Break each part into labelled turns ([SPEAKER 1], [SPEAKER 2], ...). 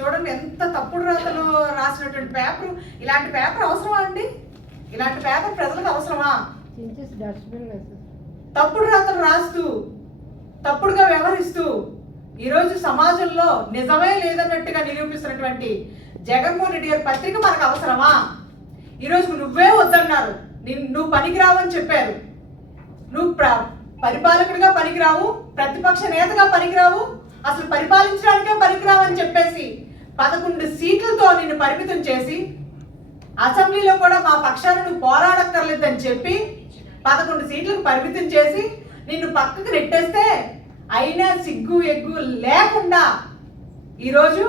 [SPEAKER 1] చూడండి ఎంత తప్పుడు రాతలు రాసినటువంటి పేపర్. ఇలాంటి పేపర్ అవసరమా అండి? ఇలాంటి పేపర్ ప్రజలకు అవసరమా? తప్పుడు రాతలు రాస్తూ తప్పుడుగా వ్యవహరిస్తూ ఈరోజు సమాజంలో నిజమే లేదన్నట్టుగా నిరూపిస్తున్నటువంటి జగన్మోహన్ రెడ్డి గారి పత్రిక మనకు అవసరమా? ఈరోజు నువ్వే వద్దన్నారు. నిన్- నువ్వు పనికిరావని చెప్పారు. నువ్వు ప్ర పరిపాలకుడిగా పనికిరావు ప్రతిపక్ష నేతగా పనికిరావు అసలు పరిపాలించడానికే పనికిరావు అని చెప్పేసి పదకొండు సీట్లతో నిన్ను పరిమితం చేసి అసెంబ్లీలో కూడా మా పక్షాన్ని నువ్వు పోరాడక్కర్లేదని చెప్పి పదకొండు సీట్లకు పరిమితం చేసి నిన్ను పక్కకు నెట్టేస్తే అయినా సిగ్గు ఎగ్గు లేకుండా ఈరోజు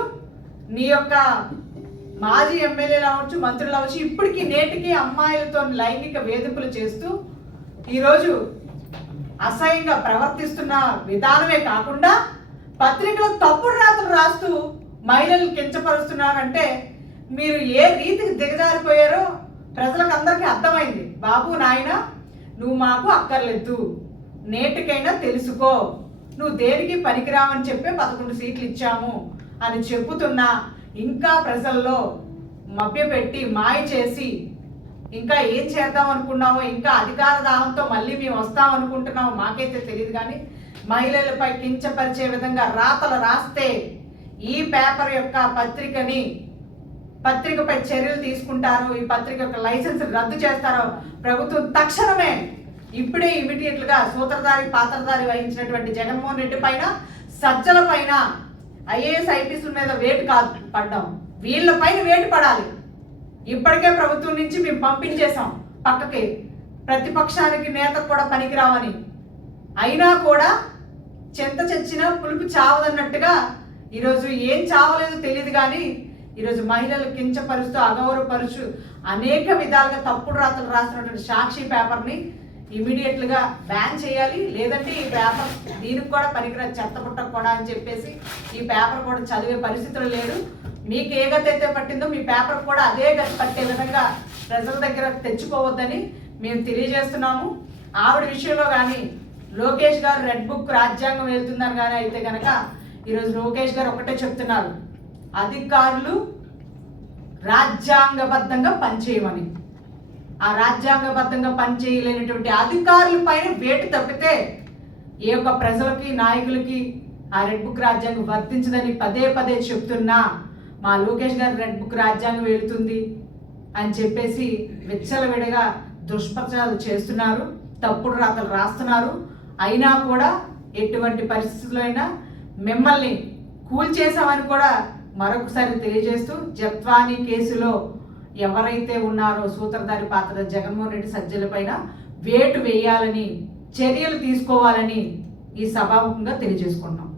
[SPEAKER 1] నీ యొక్క మాజీ ఎమ్మెల్యేలు అవ్వచ్చు మంత్రులు అవ్వచ్చు ఇప్పటికీ నేటికి అమ్మాయిలతో లైంగిక వేధింపులు చేస్తూ ఈరోజు అసహ్యంగా ప్రవర్తిస్తున్న విధానమే కాకుండా పత్రికలో తప్పుడు రాతలు రాస్తూ మహిళలు కించపరుస్తున్నారంటే మీరు ఏ రీతికి దిగజారిపోయారో ప్రజలకు అందరికీ అర్థమైంది. బాబు నాయన నువ్వు మాకు అక్కర్లేదు. నేటికైనా తెలుసుకో. నువ్వు దేనికి పనికిరావని చెప్పే పదకొండు సీట్లు ఇచ్చాము అని చెబుతున్నా ఇంకా ప్రజల్లో మభ్యపెట్టి మాయ చేసి ఇంకా ఏం చేద్దాం అనుకున్నావో ఇంకా అధికార దాహంతో మళ్ళీ మేము వస్తాం అనుకుంటున్నామో మాకైతే తెలియదు కానీ మహిళలపై కించపరిచే విధంగా రాతలు రాస్తే ఈ పేపర్ యొక్క పత్రికని పత్రికపై చర్యలు తీసుకుంటారు ఈ పత్రిక యొక్క లైసెన్స్ రద్దు చేస్తారో ప్రభుత్వం తక్షణమే ఇప్పుడే ఇమీడియట్లుగా సూత్రధారి పాత్రధారి వహించినటువంటి జగన్మోహన్ రెడ్డి పైన సజ్జల పైన ఐఏఎస్ ఐపీఎస్ మీద వేటు కాదు పడ్డాం. వీళ్ళ పైన వేటు పడాలి. ఇప్పటికే ప్రభుత్వం నుంచి మేము పంపించేశాం పక్కకి. ప్రతిపక్షానికి నేత కూడా పనికిరావని. అయినా కూడా చెంత చచ్చిన పులుపు చావదన్నట్టుగా ఈరోజు ఏం చావలేదో తెలియదు కానీ ఈరోజు మహిళలు కించపరుస్తూ అగౌరవపరుచు అనేక విధాలుగా తప్పుడు రాతలు రాస్తున్నటువంటి సాక్షి పేపర్ని ఇమీడియట్లుగా బ్యాన్ చేయాలి. లేదంటే ఈ పేపర్ దీనికి కూడా పనికిరా చెత్త పుట్టకు కూడా అని చెప్పేసి ఈ పేపర్ కూడా చదివే పరిస్థితులు లేదు మీకు ఏ గతి అయితే పట్టిందో మీ పేపర్ కూడా అదే గతి పట్టే విధంగా ప్రజల దగ్గర తెచ్చుకోవద్దని మేము తెలియజేస్తున్నాము. ఆవిడ విషయంలో కానీ లోకేష్ గారు రెడ్ బుక్ రాజ్యాంగం వెళ్తుందని కానీ అయితే కనుక ఈరోజు లోకేష్ గారు ఒకటే చెప్తున్నారు. అధికారులు రాజ్యాంగబద్ధంగా పనిచేయమని. ఆ రాజ్యాంగబద్ధంగా పనిచేయలేనటువంటి అధికారుల పైన వేటు తప్పితే ఏ యొక్క ప్రజలకి నాయకులకి ఆ రెడ్ బుక్ రాజ్యాంగం వర్తించదని పదే పదే చెప్తున్నా మా లోకేష్ గారి రెడ్ బుక్ రాజ్యాంగం వెళుతుంది అని చెప్పేసి విచ్చలవిడిగా దుష్ప్రచారాలు చేస్తున్నారు తప్పుడు రాతలు రాస్తున్నారు. అయినా కూడా ఎటువంటి పరిస్థితుల్లో అయినా మిమ్మల్ని కూల్చేశామని కూడా మరొకసారి తెలియజేస్తూ జత్వాని కేసులో ఎవరైతే ఉన్నారో సూత్రధారి పాత్ర జగన్మోహన్ రెడ్డి సజ్జలపైన వేటు వేయాలని చర్యలు తీసుకోవాలని ఈ సభాముఖంగా తెలియజేసుకుంటున్నాం.